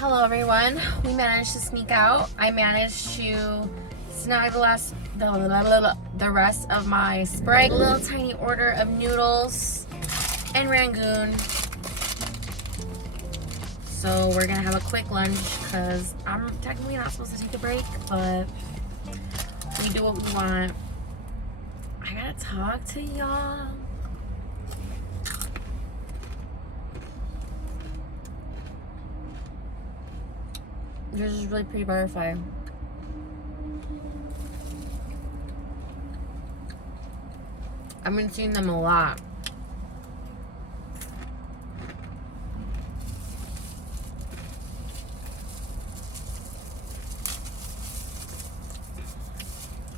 Hello everyone. We managed to sneak out. I managed to snag the rest of my Sprite. A little tiny order of noodles and Rangoon. So we're gonna have a quick lunch because I'm technically not supposed to take a break, but we do what we want. I gotta talk to y'all. This is really pretty butterfly. I've been seeing them a lot.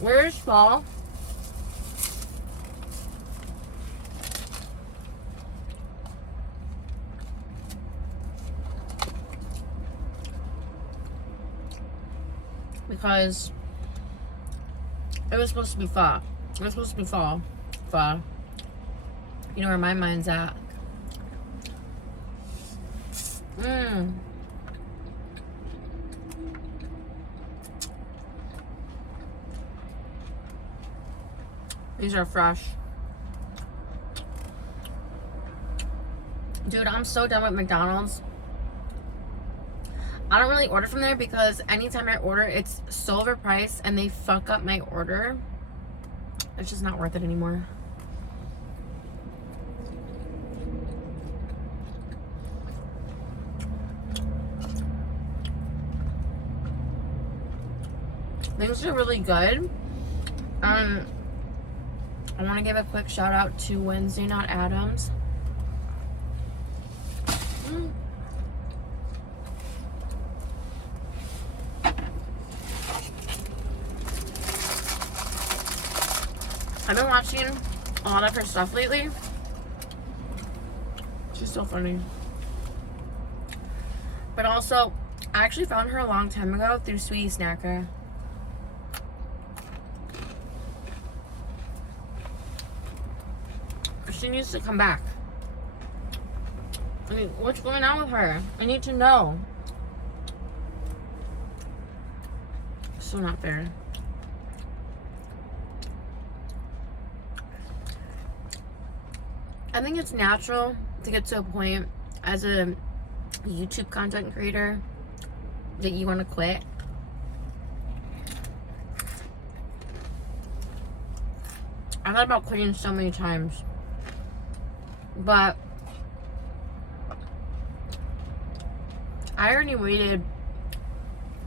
Where is fall? Because it was supposed to be fall. It was supposed to be fall. Fall. You know where my mind's at. These are fresh. Dude, I'm so done with McDonald's. I don't really order from there because anytime I order, it's so overpriced and they fuck up my order. It's just not worth it anymore. Things are really good. I want to give a quick shout out to Wednesday Not Adams. I've been watching a lot of her stuff lately. She's so funny. But also, I actually found her a long time ago through Sweetie Snacker. She needs to come back. I mean, what's going on with her? I need to know. So not fair. I think it's natural to get to a point as a YouTube content creator that you want to quit. I thought about quitting so many times, but I already waited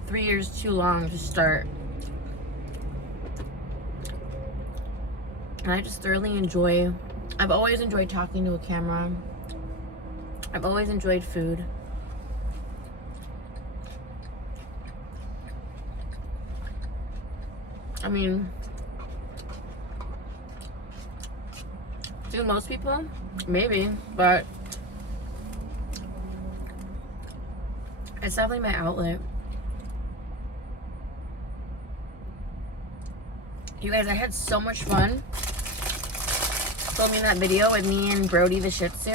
3 years too long to start. And I just thoroughly enjoy. I've always enjoyed talking to a camera. I've always enjoyed food. I mean, do most people? Maybe, but it's definitely my outlet. You guys, I had so much fun filming that video with me and Brody the Shih Tzu.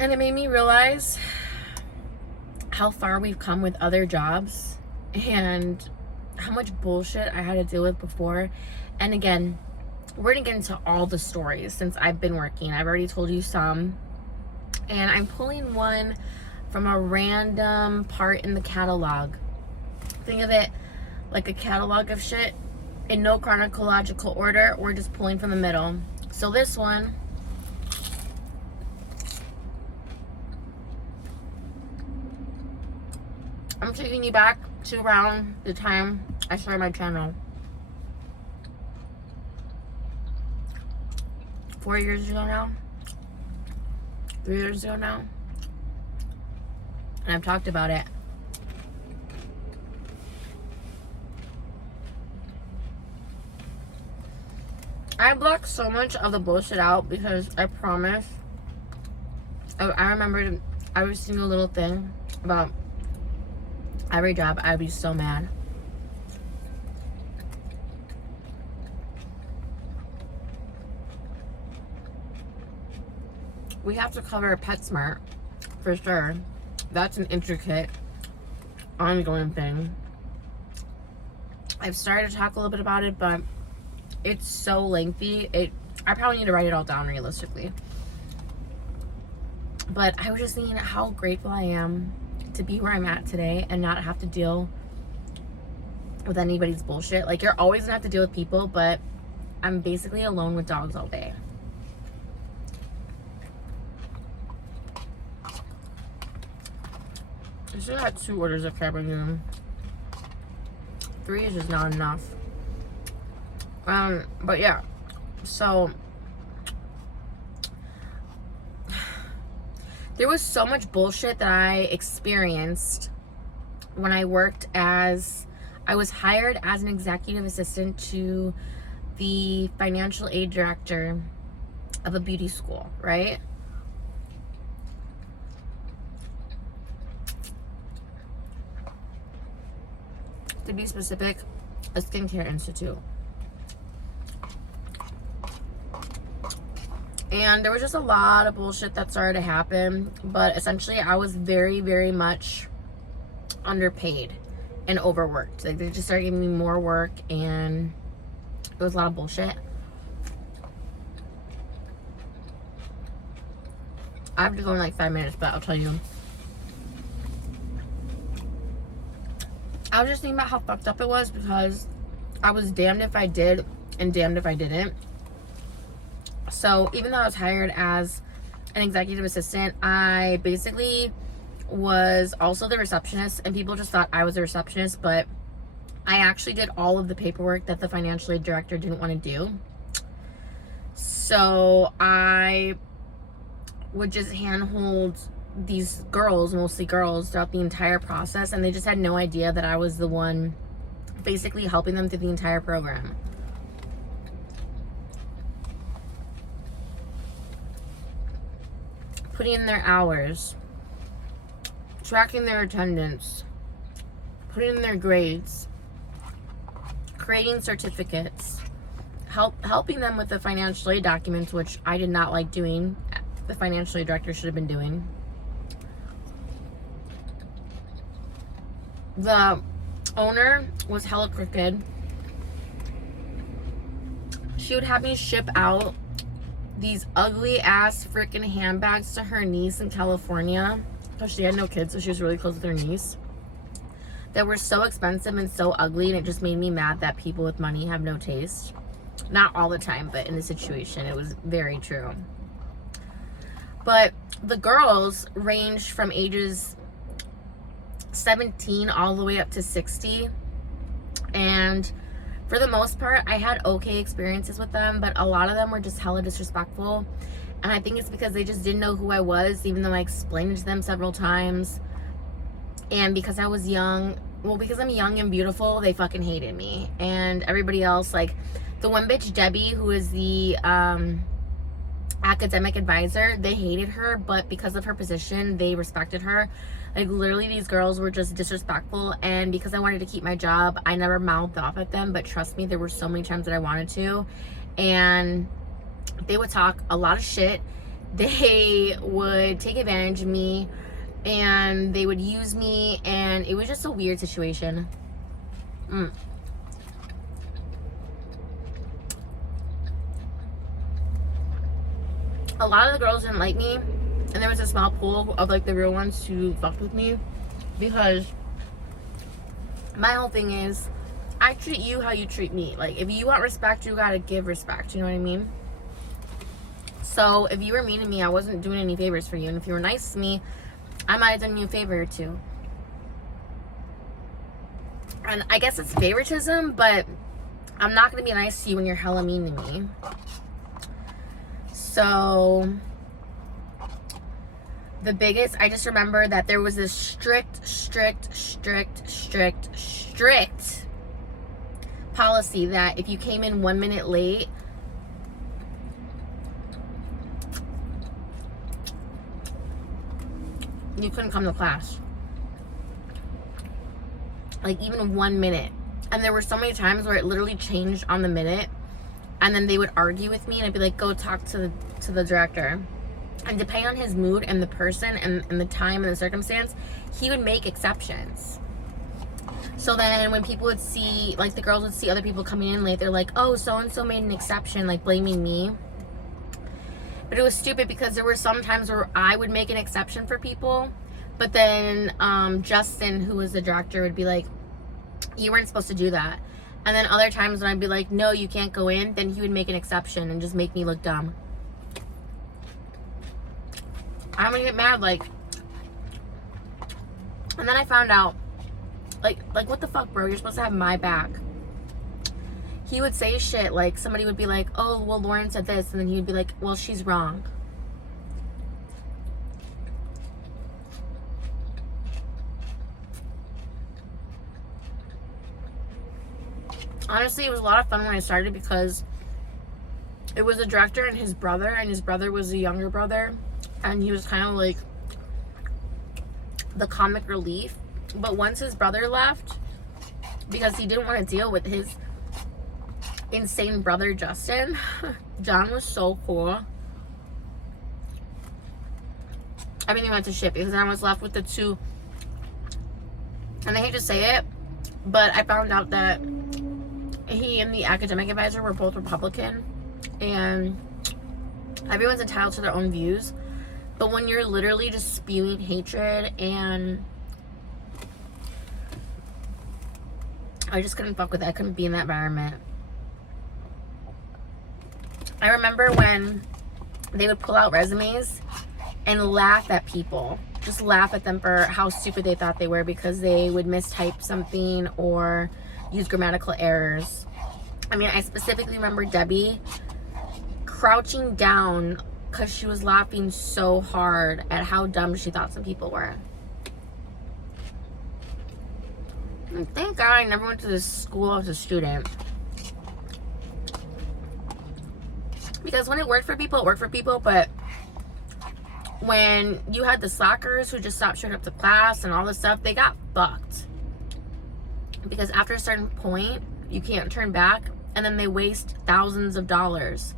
And it made me realize how far we've come with other jobs and how much bullshit I had to deal with before. And again, we're gonna get into all the stories since I've been working. I've already told you some. And I'm pulling one from a random part in the catalog. Think of it like a catalog of shit in no chronological order. We're just pulling from the middle. So this one, I'm taking you back to around the time I started my channel. 4 years ago now. 3 years ago now. And I've talked about it. I blocked so much of the bullshit out because I promise. I remembered every single little thing about every job. I'd be so mad. we have to cover PetSmart for sure. That's an intricate, ongoing thing. I've started to talk a little bit about it, but it's so lengthy. I probably need to write it all down realistically. But I was just thinking how grateful I am to be where I'm at today and not have to deal with anybody's bullshit. Like, you're always gonna have to deal with people, but I'm basically alone with dogs all day. I should have had 2 orders of Cabernet. 3 is just not enough. But yeah, so there was so much bullshit that I experienced when I was hired as an executive assistant to the financial aid director of a beauty school, right? To be specific, a skincare institute. And there was just a lot of bullshit that started to happen, but essentially I was very, very much underpaid and overworked. Like, they just started giving me more work, and it was a lot of bullshit. I have to go in like 5 minutes, but I'll tell you. I was just thinking about how fucked up it was, because I was damned if I did and damned if I didn't. So even though I was hired as an executive assistant, I basically was also the receptionist, and people just thought I was a receptionist, but I actually did all of the paperwork that the financial aid director didn't want to do. So I would just handhold these girls, mostly girls, throughout the entire process, and they just had no idea that I was the one basically helping them through the entire program. Putting in their hours, tracking their attendance, putting in their grades, creating certificates, helping them with the financial aid documents, which I did not like doing. The financial aid director should have been doing. The owner was hella crooked. She would have me ship out these ugly ass freaking handbags to her niece in California, because she had no kids, so she was really close with her niece, that were so expensive and so ugly, and it just made me mad that people with money have no taste. Not all the time, but in the situation, it was very true. But the girls ranged from ages 17 all the way up to 60, and for the most part, I had okay experiences with them, but a lot of them were just hella disrespectful. And I think it's because they just didn't know who I was, even though I explained it to them several times. And because I was young, well, because I'm young and beautiful, they fucking hated me. And everybody else, like the one bitch, Debbie, who is the academic advisor, they hated her, but because of her position, they respected her. Like, literally, these girls were just disrespectful, and because I wanted to keep my job, I never mouthed off at them, but trust me, there were so many times that I wanted to, and they would talk a lot of shit. They would take advantage of me, and they would use me, and it was just a weird situation. A lot of the girls didn't like me, and there was a small pool of like the real ones who fucked with me, because my whole thing is, I treat you how you treat me. Like, if you want respect, you gotta give respect, you know what I mean? So if you were mean to me, I wasn't doing any favors for you, and if you were nice to me, I might have done you a favor or two. And I guess it's favoritism, but I'm not gonna be nice to you when you're hella mean to me. So the biggest, I just remember that there was this strict policy that if you came in 1 minute late, you couldn't come to class. Like, even 1 minute. And there were so many times where it literally changed on the minute, and then they would argue with me, and I'd be like, go talk to the director. And depending on his mood and the person and the time and the circumstance, he would make exceptions. So then when people would see, like the girls would see other people coming in late, they're like, oh, so-and-so made an exception, like blaming me. But it was stupid because there were some times where I would make an exception for people. But then Justin, who was the director, would be like, you weren't supposed to do that. And then other times when I'd be like, no, you can't go in, then he would make an exception and just make me look dumb. I'm gonna get mad, like. And then I found out, like what the fuck, bro? You're supposed to have my back. He would say shit, like somebody would be like, oh, well, Lauren said this, and then he would be like, well, she's wrong. Honestly, it was a lot of fun when I started because it was a director and his brother was a younger brother, and he was kind of like the comic relief. But once his brother left, because he didn't want to deal with his insane brother Justin, John was so cool. Everything went to shit because then I was left with the two, and I hate to say it, but I found out that he and the academic advisor were both Republican, and everyone's entitled to their own views, but when you're literally just spewing hatred, and I just couldn't fuck with it. I couldn't be in that environment. I remember when they would pull out resumes and laugh at people, just laugh at them for how stupid they thought they were because they would mistype something or use grammatical errors. I mean, I specifically remember Debbie crouching down because she was laughing so hard at how dumb she thought some people were. And thank God I never went to this school as a student. Because when it worked for people, it worked for people, but when you had the slackers who just stopped showing up to class and all this stuff, they got fucked. Because after a certain point, you can't turn back, and then they waste thousands of dollars.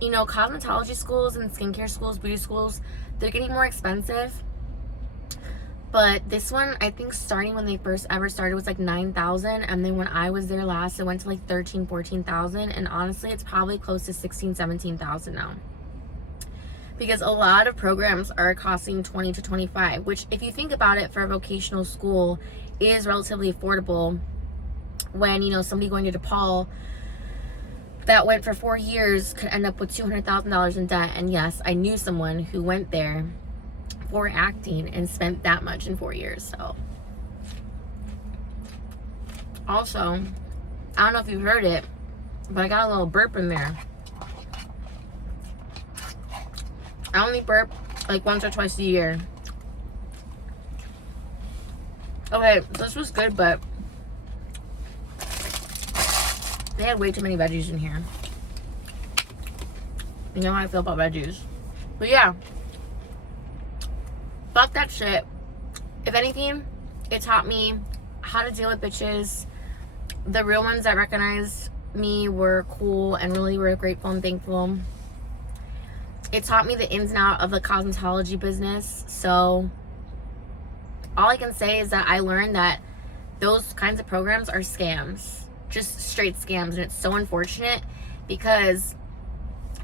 You know, cosmetology schools and skincare schools, beauty schools, they're getting more expensive. But this one, I think starting when they first ever started was like $9,000, and then when I was there last, it went to like $13,000, $14,000, and honestly, it's probably close to $16,000, $17,000 now. Because a lot of programs are costing $20,000 to $25,000, which if you think about it, for a vocational school, is relatively affordable. When, you know, somebody going to DePaul that went for 4 years could end up with $200,000 in debt. And yes, I knew someone who went there for acting and spent that much in 4 years. So also, I don't know if you heard it, but I got a little burp in there. I only burp like once or twice a year. Okay, this was good, but they had way too many veggies in here. You know how I feel about veggies. But yeah, fuck that shit. If anything, it taught me how to deal with bitches. The real ones that recognized me were cool and really were grateful and thankful. It taught me the ins and outs of the cosmetology business. So all I can say is that I learned that those kinds of programs are scams. Just straight scams. And it's so unfortunate because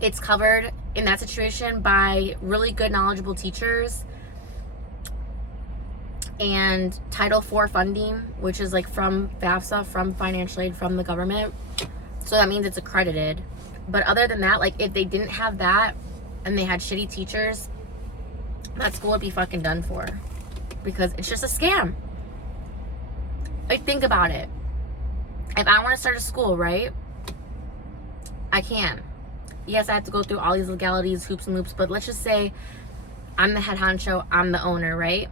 it's covered in that situation by really good, knowledgeable teachers and Title IV funding, which is like from FAFSA, from financial aid from the government. So that means it's accredited. But other than that, like if they didn't have that and they had shitty teachers, that school would be fucking done for. Because it's just a scam. Like, think about it. If I want to start a school, right? I can. Yes, I have to go through all these legalities, hoops and loops, but let's just say I'm the head honcho, I'm the owner, right?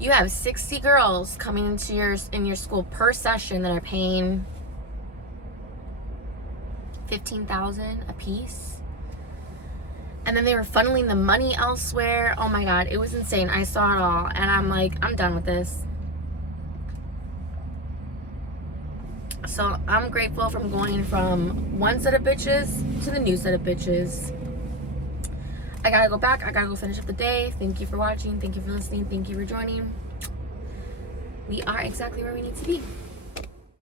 You have 60 girls coming into your school per session that are paying $15,000 a piece. And then they were funneling the money elsewhere. Oh my God, it was insane. I saw it all and I'm like, I'm done with this. So I'm grateful from going from one set of bitches to the new set of bitches. I gotta go back. I gotta go finish up the day. Thank you for watching. Thank you for listening. Thank you for joining. We are exactly where we need to be.